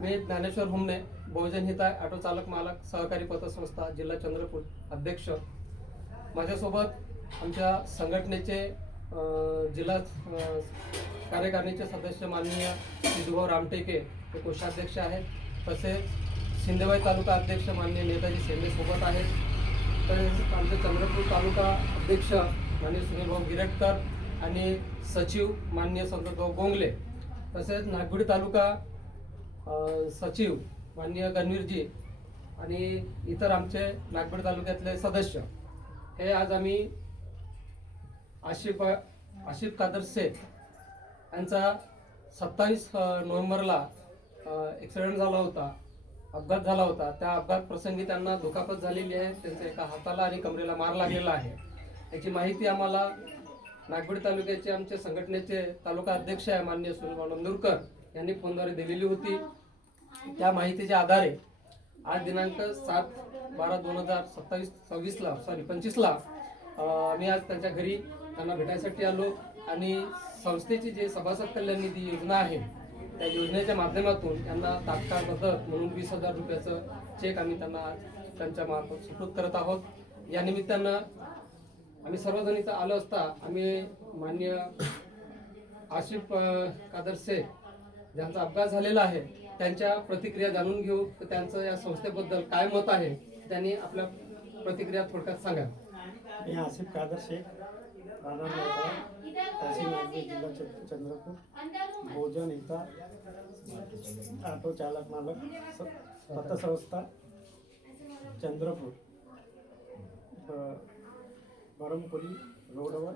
मी ज्ञानेश्वर हुमने बहुजन हिताय ऑटो चालक मालक सहकारी पतसंस्था जिल्हा चंद्रपूर अध्यक्ष. माझ्यासोबत आमच्या संघटनेचे जिल्हा कार्यकारिणीचे सदस्य माननीय सिद्धूभाऊ रामटेके हे कोषाध्यक्ष आहेत. तसेच शिंदेवाई तालुका अध्यक्ष माननीय नेताजी सेनेसोबत सोबत आहेत. तसेच आमचे चंद्रपूर तालुका अध्यक्ष माननीय सुनीलभाऊ गिरटकर आणि सचिव माननीय संततभाऊ गोंगले. तसेच नागपुडी तालुका सचिव माननीय गणवीरजी आणि इतर आमचे नागपूर तालुक्यातले सदस्य. हे आज आम्ही आशिफ आशिफ कादर शेख यांचा सत्तावीस नोव्हेंबरला ॲक्सिडेंट झाला होता अपघात झाला होता. त्या अपघात प्रसंगी त्यांना दुखापत झालेली आहे. त्यांच्या एका हाताला आणि कमरेला मार लागलेला आहे. याची माहिती आम्हाला नागपूर तालुक्याचे आमचे संघटनेचे तालुका अध्यक्ष आहे माननीय सुनील नंदुरकर. त्यांनी फोनद्वारे दिलेली होती. त्या माहितीच्या आधारे आज दिनांक सात बारा दोन हजार सत्तावीस सव्वीसला सॉरी पंचवीसला मी आज त्यांच्या घरी त्यांना भेटायसाठी आलो आणि संस्थेची जे सभासद कल्याण निधी योजना आहे त्या योजनेच्या माध्यमातून त्यांना तात्काळ मदत म्हणून वीस हजार रुपयाचं चेक आम्ही त्यांना त्यांच्या मार्फत सुपूर्द करत आहोत. या निमित्तानं आम्ही सर्वजण इथं आलो असता आम्ही मान्य आशिफ कादर शेख ज्यांचा अपघात झालेला आहे त्यांच्या प्रतिक्रिया जाणून घेऊ तर त्यांचं या संस्थेबद्दल काय मत आहे त्यांनी आपल्या प्रतिक्रिया थोडक्यात सांगा. मी आसिफ कादर शेख जिल्हा चंद्रपूर भोजन हिता ऑटो चालक मालक पतसंस्था चंद्रपूर बरमपुरी रोडवर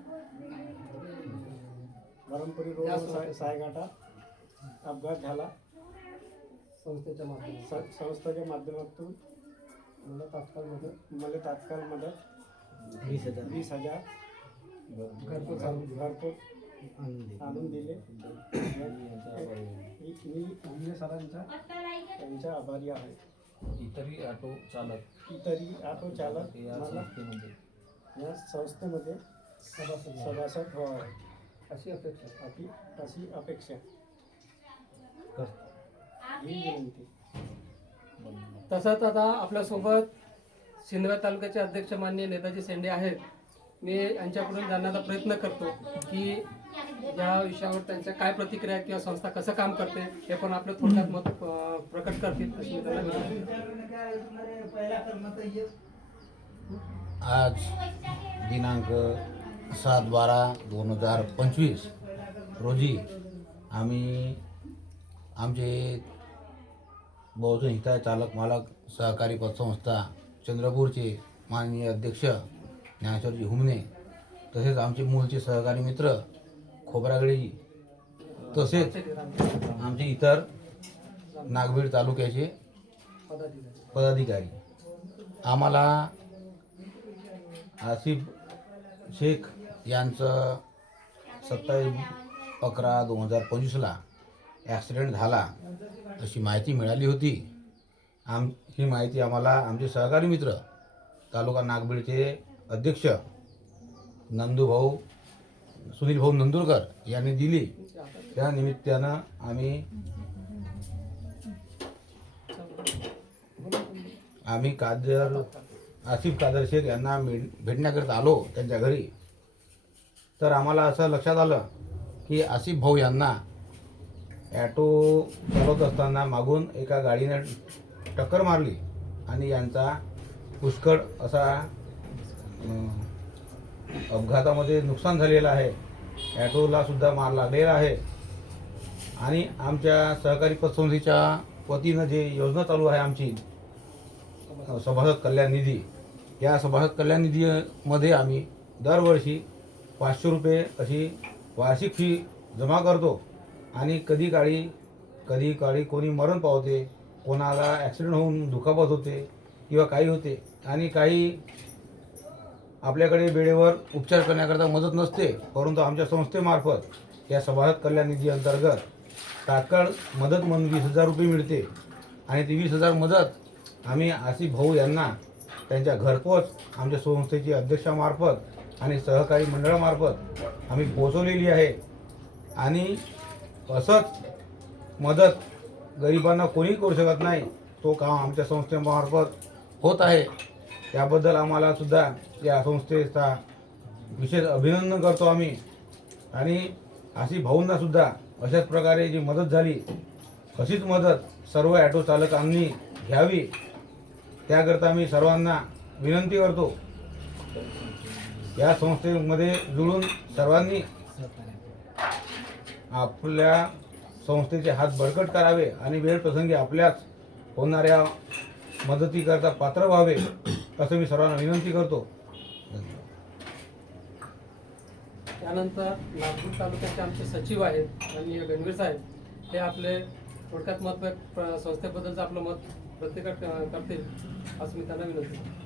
बरमपुरी साय सायघाटा अपघात झाला. संस्थेच्या माध्यमातून. स- संस्थेच्या माध्यमातून मला तात्काळ मदत मला तात्काळ मदत. वीस हजार. वीस हजार. घरपोच आणून घरपोच आणून दिले. मी आमने सरांचा त्यांचा आभारी आहे. इतरही ऑटो चालक. तरी ऑटो चालक या मला संस्थेमध्ये. या संस्थेमध्ये सभासद. सभासद व्हावे. अशी अपेक्षा. अशी अशी अपेक्षा. तसंच आता आपल्यासोबत सिंधवा तालुक्याचे अध्यक्ष माननीय नेताजी शेंडे आहेत. मी यांच्याकडून जाण्याचा प्रयत्न करतो की या विषयावर त्यांच्या काय प्रतिक्रिया किंवा संस्था कसं काम करते हे पण आपलं थोडक्यात मत प्रकट करतील अशी मी त्यांना विनंती करतो. आज दिनांक सात बारा दोन हजार पंचवीस रोजी आम्ही आमचे बहुजन हिताय चालक मालक सहकारी पतसंस्था चंद्रपूरचे माननीय अध्यक्ष ज्ञानेश्वरजी हुमने तसेच आमचे मूळचे सहकारी मित्र खोबरागडेजी तसेच आमचे इतर नागभीड तालुक्याचे पदाधिकारी पदाधिकारी. आम्हाला आसिफ शेख यांचं सत्तावीस अकरा दोन हजार पंचवीसला ॲक्सिडेंट झाला अशी माहिती मिळाली होती. आम ही माहिती आम्हाला आमचे सहकारी मित्र तालुका नागबीडचे अध्यक्ष नंदूभाऊ सुनीलभाऊ नंदुरकर यांनी दिली. त्या निमित्तानं आम्ही आम्ही कादर आसिफ कादर शेख यांना भेट भेटण्याकरिता आलो त्यांच्या घरी. तर आम्हाला असं लक्षात आलं की आसिफ भाऊ यांना ॲटो चालवत असताना मागून एका गाडीनं टक्कर मारली आणि यांचा पुष्कळ असा अपघातामध्ये नुकसान झालेलं आहे. ॲटोला सुद्धा मार लागलेला आहे. आणि आमच्या सहकारी पतसंस्थेच्या वतीनं जे योजना चालू आहे आमची सभासद कल्याण निधी या सभासद कल्याण निधीमध्ये आम्ही दरवर्षी पाचशे रुपये अशी वार्षिक फी जमा करतो. आणि कधी काळी कधी काळी कोणी मरण पावते कोणाला ॲक्सिडेंट होऊन दुखापत होते किंवा काही होते आणि काही आपल्याकडे वेळेवर उपचार करण्याकरता मदत नसते परंतु आमच्या संस्थेमार्फत या सभासद कल्याण निधी अंतर्गत तात्काळ मदत म्हणून वीस हजार रुपये मिळते आणि ती वीस हजार मदत आम्ही आसिफ भाऊ यांना त्यांच्या घरपोच आमच्या संस्थेची अध्यक्षामार्फत आणि सहकारी मंडळामार्फत आम्ही पोचवलेली आहे. आणि असंच मदत गरिबांना कोणी करू शकत नाही. तो काम आमच्या संस्थेमार्फत होत आहे. त्याबद्दल आम्हाला सुद्धा या संस्थेचा विशेष अभिनंदन करतो आम्ही. आणि अशी भाऊंनासुद्धा अशाच प्रकारे जी मदत झाली अशीच मदत सर्व ॲटो चालकांनी घ्यावी. त्याकरता मी सर्वांना विनंती करतो. या संस्थेमध्ये जुळून सर्वांनी आपल्या संस्थेचे हात बळकट करावे आणि वेळ प्रसंगी आपल्याच होणाऱ्या मदतीकरता पात्र व्हावे असं मी सर्वांना विनंती करतो. त्यानंतर नागपूर तालुक्याचे आमचे सचिव आहेत माननीय गणवीर साहेब. हे आपले थोडक्यात मत संस्थेबद्दलचं आपलं मत प्रत्येकात करतील असं मी त्यांना विनंती करतो.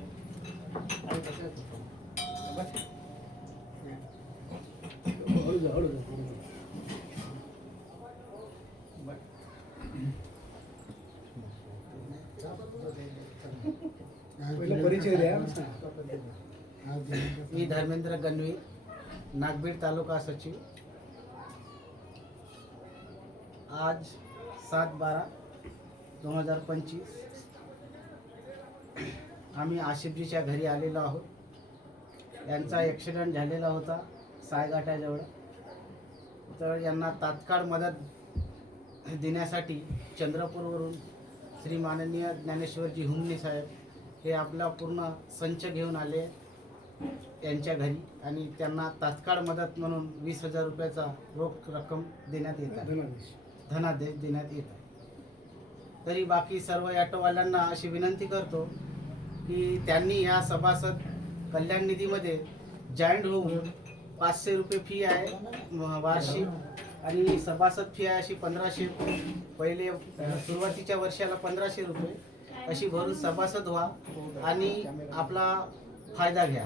मी धर्मेंद्र गणवी नागबीड तालुका सचिव. आज सात बारा दोन हजार पंचवीस. आम्ही आशिफजीच्या घरी आलेलो आहोत. यांचा ॲक्सिडेंट झालेला होता सायघाटाजवळ. तर यांना तात्काळ मदत देण्यासाठी चंद्रपूरवरून श्री माननीय ज्ञानेश्वरजी हुमने साहेब हे आपला पूर्ण संच घेऊन आले यांच्या घरी आणि त्यांना तात्काळ मदत म्हणून वीस हजार रुपयाचा रोख रक्कम देण्यात येत आहे. धनादेश. देण्यात येत आहे. तरी बाकी सर्व ऑटोवाल्यांना अशी विनंती करतो की त्यांनी ह्या सभासद कल्याण निधीमध्ये जॉईंट होऊन पाचशे रुपये फी आहे वार्षिक आणि सभासद फी आहे अशी पंधराशे. पहिले सुरुवातीच्या वर्षाला पंधराशे रुपये. अशी भरून सभासद व्हा आणि आपला फायदा घ्या.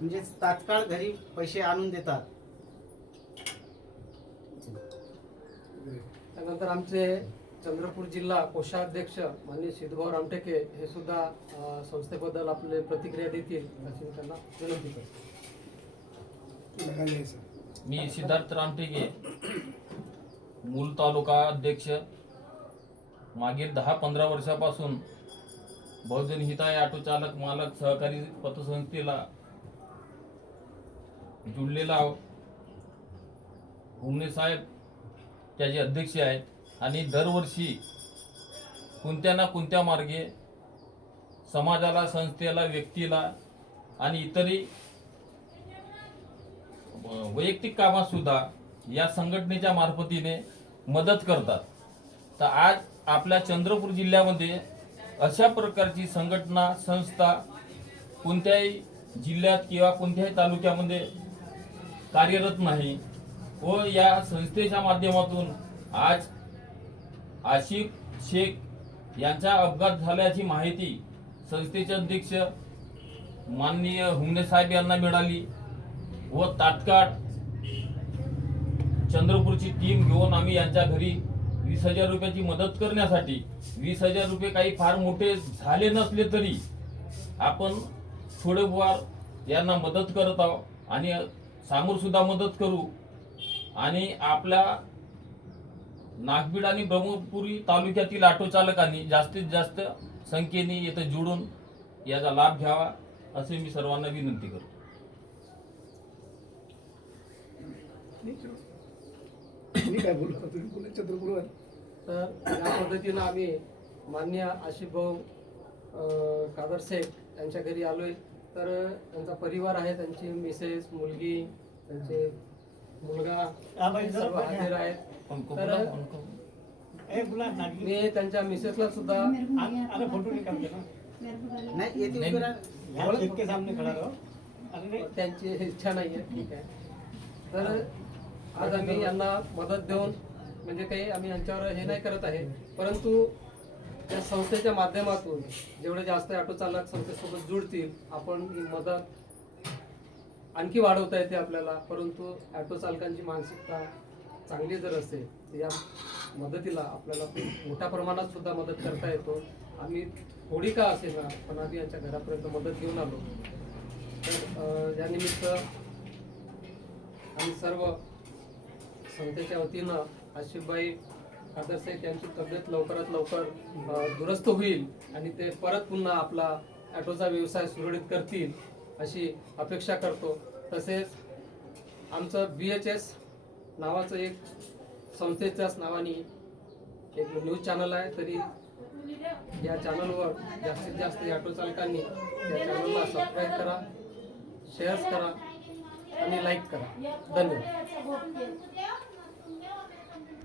म्हणजे तात्काळ घरी पैसे आणून देतात. त्यानंतर आमचे चंद्रपूर जिल्हा कोषाध्यक्ष माननीय सिद्धभाऊ रामटेके हे सुद्धा संस्थेबद्दल आपले प्रतिक्रिया देतील अशी मी त्यांना विनंती करतो. मी सिद्धार्थ रामटेके मूल तालुका अध्यक्ष मागील दहा पंधरा वर्षापासून बहुजन हिताय ऑटो चालक मालक सहकारी पतसंस्थेला जुळलेला हुमने साहेब त्याचे अध्यक्ष आहेत. आणि दरवर्षी कोणत्या ना कोणत्या मार्गे समाजाला संस्थेला व्यक्तीला आणि इतरही वैयक्तिक कामात सुद्धा या संघटनेच्या मार्फतीने मदत करतात. तर आज आपल्या चंद्रपूर जिल्ह्यामध्ये अशा प्रकारची संघटना संस्था कोणत्याही जिल्ह्यात किंवा कोणत्याही तालुक्यामध्ये कार्यरत नाही व या संस्थेच्या माध्यमातून आज आशिफ शेख यांचा अपघात झाल्याची माहिती संस्थेचे अध्यक्ष माननीय हुमने साहेब यांना मिळाली व तात्काळ चंद्रपूरची टीम घेऊन आम्ही यांच्या घरी वीस हजार रुपयाची मदत करण्यासाठी वीस हजार रुपये काही फार मोठे झाले नसले तरी आपण थोडेफार यांना मदत करत आहोत आणि समोर सुद्धा मदत करू. आणि आपल्या नागबीड आणि ब्रह्मपुरी तालुक्यातील ऑटो चालकांनी जास्तीत जास्त संख्येने येथे जुडून याचा लाभ घ्यावा असे मी सर्वांना विनंती करतो. मी काय बोललो तुम्ही बोला चंद्रपूरवर. तर या पद्धतीनं आम्ही मान्य आशिफ भाऊ कादर शेख यांच्या घरी आलोय. तर त्यांचा परिवार आहे त्यांची मिसेस मुलगी त्यांचे मुलगा सर्व हजर आहेत. तर बोला मी त्यांच्या मिसेसला सुद्धा त्यांची इच्छा नाही आहे ठीक आहे. तर आज आम्ही यांना मदत देऊन म्हणजे काही आम्ही यांच्यावर हे नाही करत आहे परंतु या संस्थेच्या माध्यमातून जेवढे जास्त ऑटो चालक संस्थेसोबत जुळतील आपण ही मदत आणखी वाढवता येते आपल्याला परंतु ऑटो चालकांची मानसिकता चांगली जर असेल तर या मदतीला आपल्याला खूप मोठ्या प्रमाणात सुद्धा मदत करता येतो. आम्ही थोडी का असेल ना पण आम्ही यांच्या घरापर्यंत मदत घेऊन आलो. तर यानिमित्त आम्ही सर्व संस्थेच्या वतीनं आशिफबाई आदरसाहेब यांची तब्येत लवकरात लवकर दुरुस्त होईल आणि ते परत पुन्हा आपला ॲटोचा व्यवसाय सुरळीत करतील अशी अपेक्षा करतो. तसेच आमचं बी एच एस नावाचं एक संस्थेच्याच नावाने एक न्यूज चॅनल आहे तरी या चॅनलवर जास्तीत जास्त ऑटो चालकांनी या चॅनलला सबस्क्राईब करा शेअर्स करा आणि लाईक करा. धन्यवाद.